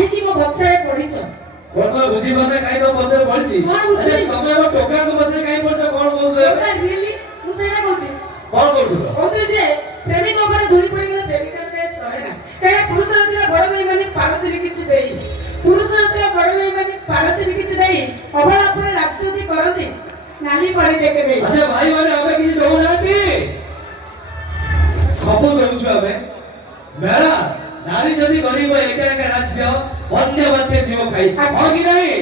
କାହିଁକି ମୋ ପଛରେ ପଡ଼ିଛ? कोन बुझी माने काई तो पछरे पड़िछि अच्छा तमे वो टोका को पछरे काई पड़छ कोन बोलु टोका रियली मु सेटा कहूची कोन बोलु कहू जे प्रेमिक ऊपर धूଳି पड़ी गले प्रेमिका रे सहेना काहे पुरुष हतिरा बड़ भाई माने पारती किछि देई पुरुष हतिरा बड़ भाई माने पारती किछि देई अबला पर राक्षसी करती नाली पड़ी टेके देई अच्छा भाई माने हमें किछि दउ नाती सब दउछु हमें मेरा नारी जदी गरीब एका एका राज्य वन्य वन्य जीव खाई हो कि नहीं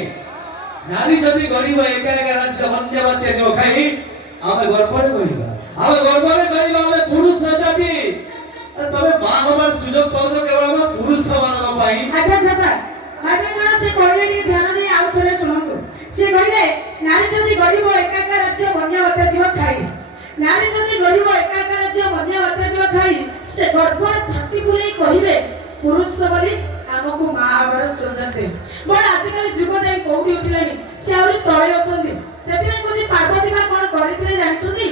नारी जदी गरीब एका एका राज्य वन्य वन्य जीव खाई आमे गर्वरे कहिबा आमे पुरुष जाति तबे मां हमार सुजोग पाउतो केवल हम पुरुष मान पाई अच्छा दादा भाई जण से कहले कि ध्यान दे आउ थरे सुनंतु से कहले नारी जदी गरीब एका एका राज्य वन्य वन्य जीव खाई नारी जदी गरीब एका एका राज्य वन्य वन्य जीव खाई से गर्भर छाती बुलाई कहिबे पुरुष बोली हमको महाभारत सोचते बड़ आजिकल जुग जाई कोठी उठिलानी से आउरी तळे अछंती सेतिमे कोदी पार्वती मां कोन करिथिले जानछुनी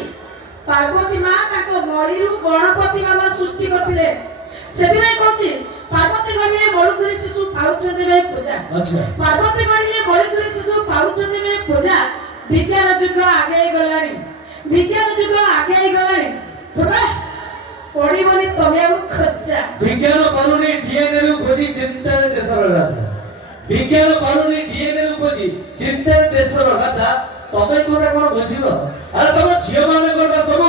पार्वती मां ताको मळीरु गणपति बाबा सृष्टि करथिले सेतिमे कहछि पार्वती गणिले बळुकुरी शिशु पाउछन्ते बे पूजा अच्छा पार्वती गणिले बळुकुरी शिशु पाउछन्ते बे पूजा विज्ञान जुग आगे गलानी विज्ञान जुग आगे गलानी बाबा पढिबनी तमे आउ खच्चा विज्ञान पारुनी डीएनए रु खोजी चिंता रे देशर राजा विज्ञान पारुनी डीएनए रु खोजी चिंता रे देशर राजा तमे कोरा कोन बुझिबो अरे तमे झियो माने करबा सब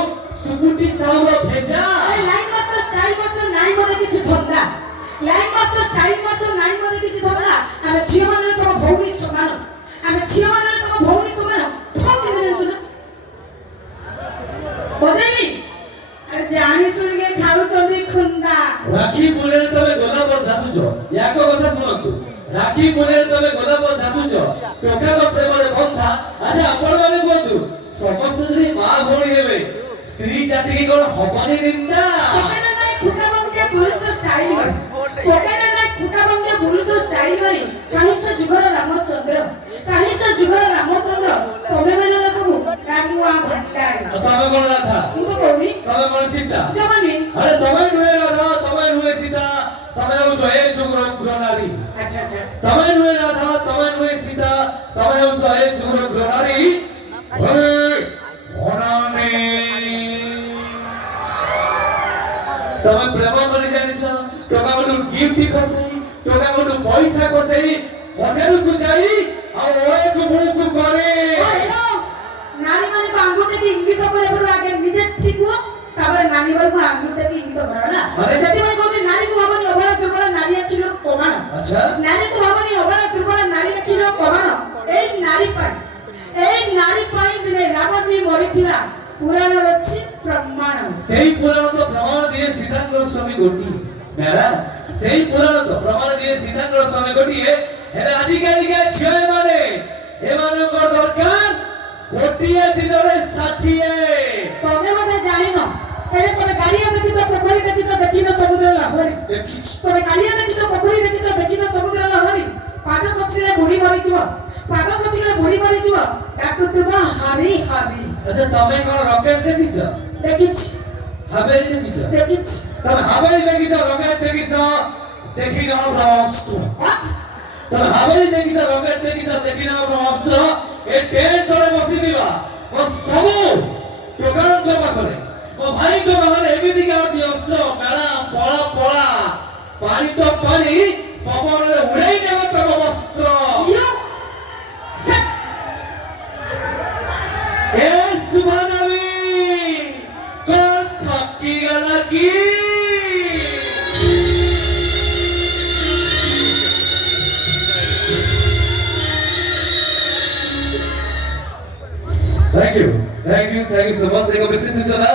सुकुटी साउर भेजा ए लाइन मत स्टाइल मत नाइ मते किछि धंदा लाइन मत स्टाइल मत नाइ मते किछि धंदा आमे झियो माने तो भौनी समान आमे झियो माने तो भौनी समान ठोक दे तू बदेनी अरे जानी सुन के खाउ चंदी खुंदा राखी पुनेर तमे गोलाप जाचुचो याको कथा सुनतु राखी पुनेर तमे गोलाप जाचुचो टोका को प्रेम रे बंधा अच्छा आपण माने कहतु समस्त जनी मां भोणी हेबे स्त्री जाति की कोन हबनी निंदा कोकेना नाइ फुटा बंके बुलतो स्टाइल कोकेना नाइ फुटा बंके बुलतो स्टाइल मारी काहे से जुगर रामचंद्र तमे माने ना सब कानुआ भट्टारी तमे कोन राधा तू तो कहनी तमे कोन सीता जमानी अरे तमे नुए राधा तमे नुए सीता तमे हो जय जुगर ग्रहणारी अच्छा अच्छा तमे नुए राधा तमे नुए सीता तमे हो जय जुगर ग्रहणारी ओए ओनाने तमे प्रेम करि जानिछ टोका को गिफ्ट खसई टोका को पैसा खसई होटल को जाई आ ओए को मुंह को करे हेलो नानी माने को अंगूठे की इंगित करे बरु आगे निजे ठीक हो तापर नानी बाई को अंगूठे की इंगित करे ना अरे सेति में कहते नानी को भाबनी अबला दुर्बल नारी अखिलो कमान अच्छा नानी को भाबनी अबला दुर्बल नारी अखिलो कमान एई नारी पाई दिने रावण भी मरिथिला पुराण अछि प्रमाण सेही पुराण तो प्रमाण दिए सीतांकर स्वामी गोटी मेरा सेही पुराण तो प्रमाण दिए सीतांकर स्वामी गोटी है हेले आजिकाली के छय माने ए मानकर दरकार गोटिए दिन रे 60 तमे मते जानि न एरे तमे गाड़िया देखि तो पोखरी देखि तो देखिनो समुद्र लहरी देखि तमे गाड़िया देखि तो पोखरी देखि तो देखिनो समुद्र लहरी पाद कसिले बुढ़ी मरिथिबो पाद कसिले बुढ़ी मरिथिबो डाकुतबा हारी हारी अच्छा तमे कोन रॉकेट देखिछ देखिछ हावेली देखिछ देखिछ तमे हावेली देखिछ रॉकेट देखिछ देखि न ब्रह्मास्त्र व्हाट तमे हावेली देखिछ रॉकेट देखिछ देखि न ब्रह्मास्त्र ए टेंट तळे बसी दिबा ओ सब टोकान को पाखरे ओ भाई को पाखरे एमिति का अछि अस्त्र मेला पळा पळा पानी तो पानी पवन रे उड़ाई नेबे तम वस्त्र यो सट ए सुभानवी कोन थकी गला की Thank you so much. एक विशेष सूचना